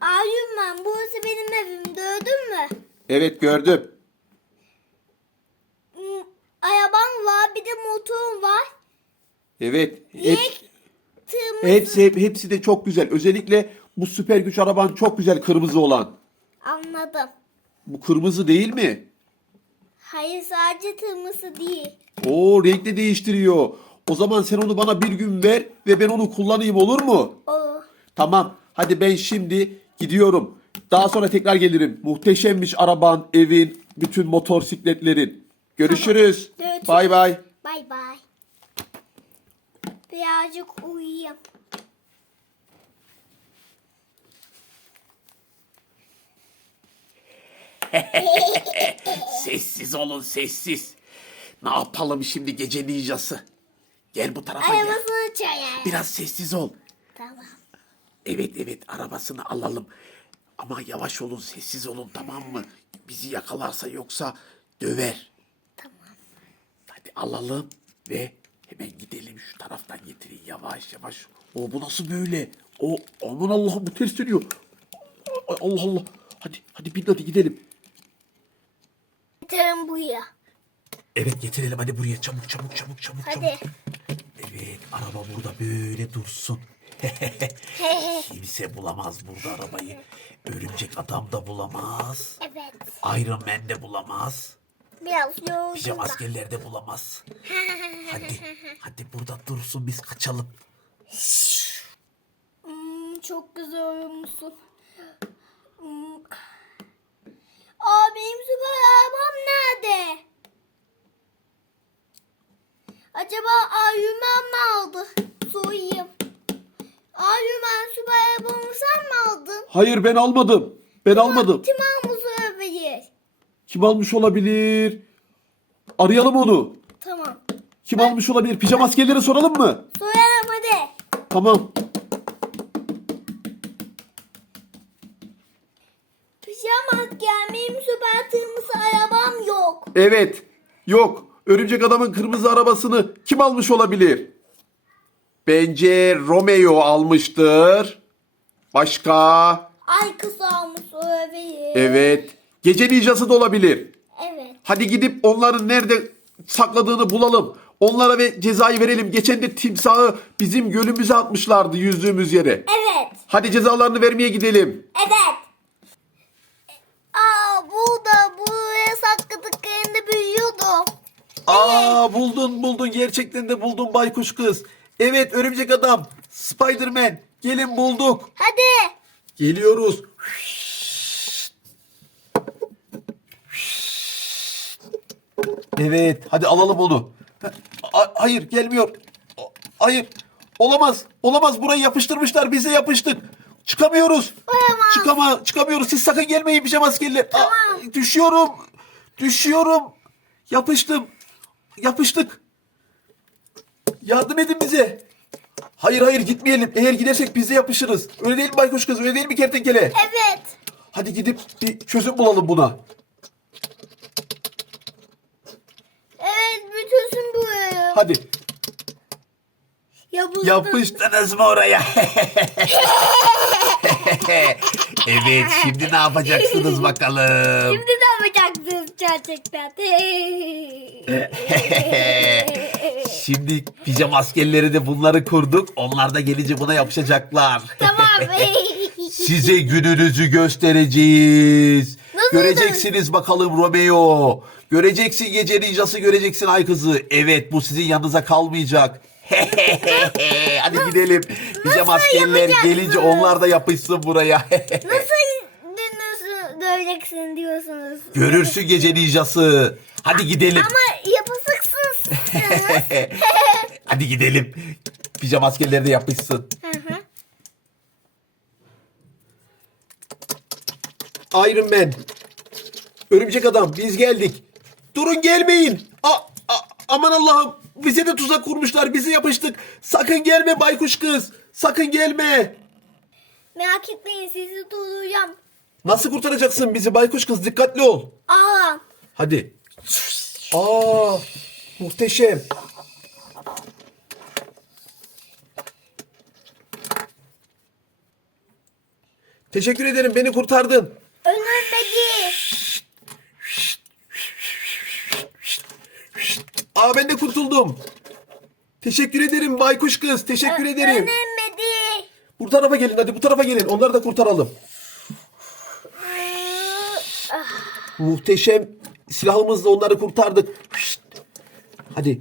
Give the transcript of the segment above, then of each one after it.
Ayman burası benim evim gördün mü? Evet gördüm. Hmm, Arabam var bir de motorum var. Evet. Hep, hepsi, hep- hepsi de çok güzel. Özellikle bu süper güç araban çok güzel kırmızı olan. Anladım. Bu kırmızı değil mi? Hayır sadece tırmızı değil. Oo renkli değiştiriyor. O zaman sen onu bana bir gün ver ve ben onu kullanayım olur mu? Olur. Tamam. Hadi ben şimdi gidiyorum. Daha sonra tekrar gelirim. Muhteşemmiş araban, evin, bütün motosikletlerin. Görüşürüz. Görüşürüz. Bay bay. Bay bay. Birazcık uyuyayım. Sessiz olun sessiz. Ne yapalım şimdi gece ninjası? Gel bu tarafa gel. Arabasını çayar. Biraz sessiz ol. Evet evet arabasını alalım. Ama yavaş olun sessiz olun tamam mı? Bizi yakalarsa yoksa döver. Tamam. Hadi alalım ve hemen gidelim şu taraftan getirin yavaş yavaş. O bu nasıl böyle? O aman Allah'ım bu ters dönüyor. Allah Allah. Hadi hadi bin hadi gidelim. Getirin buraya. Evet getirelim hadi buraya çabuk çabuk çabuk çabuk Hadi. çabuk. Evet araba burada böyle dursun. Kimse bulamaz burada arabayı. Örümcek adam da bulamaz. evet. Iron Man de bulamaz. Biraz yoruldum Pijama da. askerler de bulamaz. Hadi hadi burada dursun biz kaçalım. Hmm, çok güzel uyumuşsun. Hmm. Aa benim süper arabam nerede? Acaba Ayümen mi aldı? Sorayım. Ayümen süper arabamı sen mi aldın? Hayır ben almadım. Ben almadım. Kim almış olabilir? Kim almış olabilir? Arayalım onu. Tamam. Kim almış olabilir? Pijama askerlere soralım mı? Soralım hadi. Tamam. Pijama asker benim süper tırmızı arabam yok. Evet. Yok. Örümcek adamın kırmızı arabasını kim almış olabilir? Bence Romeo almıştır. Başka? Ay kız almış olabilir. Evet. Gece ninjası da olabilir. Evet. Hadi gidip onların nerede sakladığını bulalım. Onlara ve cezayı verelim. Geçen de timsahı bizim gölümüze atmışlardı yüzdüğümüz yere. Evet. Hadi cezalarını vermeye gidelim. Evet. Aa burada buraya sakladıklarında büyüyordum. Aa buldun buldun gerçekten de buldun baykuş kız. Evet örümcek adam. Spiderman gelin bulduk. Hadi. Geliyoruz. Evet hadi alalım onu. Ha- Hayır gelmiyor. Hayır olamaz olamaz burayı yapıştırmışlar bize yapıştık. Çıkamıyoruz. Olamaz. Çıkama, çıkamıyoruz. Siz sakın gelmeyin pijama askerler. Aa, Tamam. düşüyorum. Düşüyorum. Yapıştım. Yapıştık. Yardım edin bize. Hayır hayır gitmeyelim. Eğer gidersek biz de yapışırız. Öyle değil mi baykuş kız? Öyle değil mi kertenkele? Evet. Hadi gidip bir çözüm bulalım buna. Evet bütünsün buraya. Hadi. Yapıştım. Yapıştınız mı oraya? evet şimdi ne yapacaksınız bakalım? Şimdi ne yapacaksınız gerçekten? Şimdi pijama askerleri de bunları kurduk. Onlar da gelince buna yapışacaklar. tamam. Size gününüzü göstereceğiz. Nasıl Göreceksiniz bakalım Romeo. Göreceksin gece ninjası göreceksin ay kızı. Evet bu sizin yanınıza kalmayacak. Hadi gidelim. Pijama askerler yapacaksın? gelince onlar da yapışsın buraya. Nasıl nasıl göreceksin diyorsunuz? Görürsün gece ninjası. Hadi gidelim. Ama yapısıksınız. Hadi gidelim. Pijama askerleri de yapışsın. Hı hı. Iron Man. Örümcek adam biz geldik. Durun gelmeyin. A, a- aman Allah'ım bize de tuzak kurmuşlar bize yapıştık. Sakın gelme baykuş kız. Sakın gelme. Merak etmeyin sizi tutacağım. Nasıl kurtaracaksın bizi baykuş kız dikkatli ol. Aa, Hadi. Aa muhteşem. Teşekkür ederim beni kurtardın. Ölmedi. Aa ben de kurtuldum. Teşekkür ederim baykuş kız. Teşekkür ederim. Ölmedi. Bu tarafa gelin hadi bu tarafa gelin. Onları da kurtaralım. Muhteşem silahımızla onları kurtardık. Şşt. Hadi.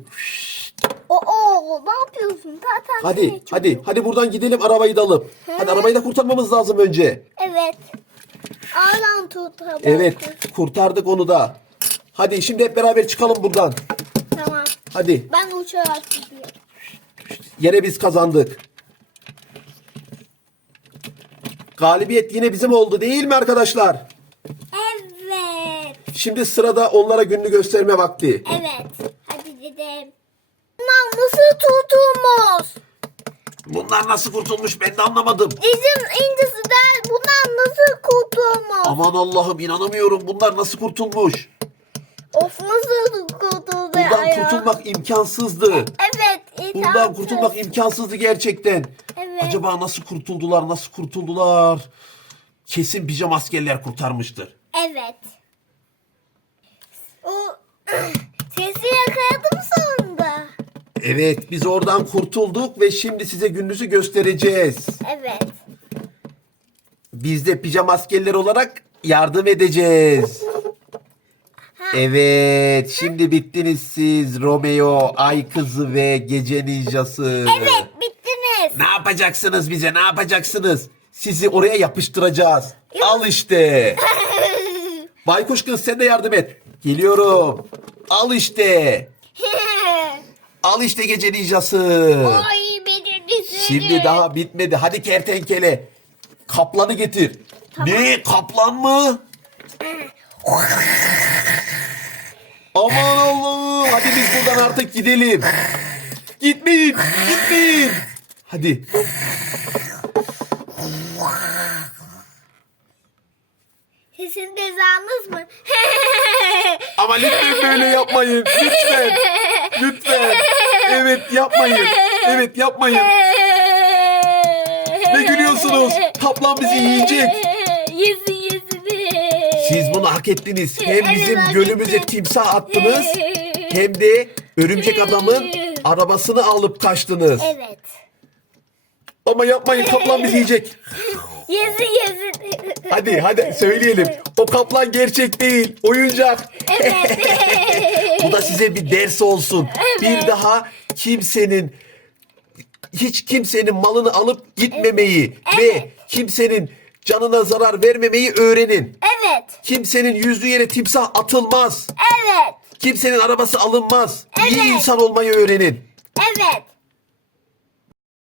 Oo, ne yapıyorsun? Zaten Hadi. seni çok- Hadi. Hadi buradan gidelim arabayı da alıp. Hadi arabayı da kurtarmamız lazım önce. Evet. Ağlan tut. Evet. Kurtardık onu da. Hadi şimdi hep beraber çıkalım buradan. Tamam. Hadi. Ben uçarak gidiyorum. Yine biz kazandık. Galibiyet yine bizim oldu değil mi arkadaşlar? Şimdi sırada onlara gününü gösterme vakti. Evet. Hadi dedim. Bunlar nasıl tutulmuş? Bunlar nasıl kurtulmuş ben de anlamadım. Bizim incisinden bunlar nasıl kurtulmuş? Aman Allah'ım inanamıyorum bunlar nasıl kurtulmuş. Of nasıl kurtuldu Buradan ya? kurtulmak imkansızdı. Evet. İmkansız. kurtulmak imkansızdı gerçekten. Evet. Acaba nasıl kurtuldular nasıl kurtuldular? Kesin pijama askerler kurtarmıştır. Evet. O sesi yakaladım sonunda. Evet biz oradan kurtulduk ve şimdi size gününüzü göstereceğiz. Evet. Biz de pijama askerler olarak yardım edeceğiz. Evet, şimdi bittiniz siz Romeo, Ay Kızı ve Gece Ninjası. Evet bittiniz. Ne yapacaksınız bize, ne yapacaksınız? Sizi oraya yapıştıracağız. Al işte. Baykuş kız sen de yardım et. Geliyorum. Al işte. Al işte Gece Ninjası. Ay birincisi. Şimdi daha bitmedi. Hadi kertenkele. Kaplanı getir. Ne? Kaplan mı? Aman Allah'ım. Hadi biz buradan artık gidelim. Gitmeyin. Gitmeyin. Hadi. Sizin cezanız mı? Ama lütfen böyle yapmayın. Lütfen. Lütfen. Evet yapmayın. Evet yapmayın. Ne gülüyorsunuz? Kaplan bizi yiyecek. Yesin yesin. Siz bunu hak ettiniz. Hem Evet, bizim hak gölümüze ettim. timsah attınız. Hem de örümcek adamın arabasını alıp kaçtınız. Evet. Ama yapmayın kaplan bizi yiyecek. Yesin yesin. Hadi hadi söyleyelim. O kaplan gerçek değil. Oyuncak. Evet. Bu da size bir ders olsun. Bir daha kimsenin hiç kimsenin malını alıp gitmemeyi ve Evet. kimsenin canına zarar vermemeyi öğrenin. evet. Kimsenin yüzdüğü yere timsah atılmaz. Evet. Kimsenin arabası alınmaz. İyi Evet. insan olmayı öğrenin. Evet.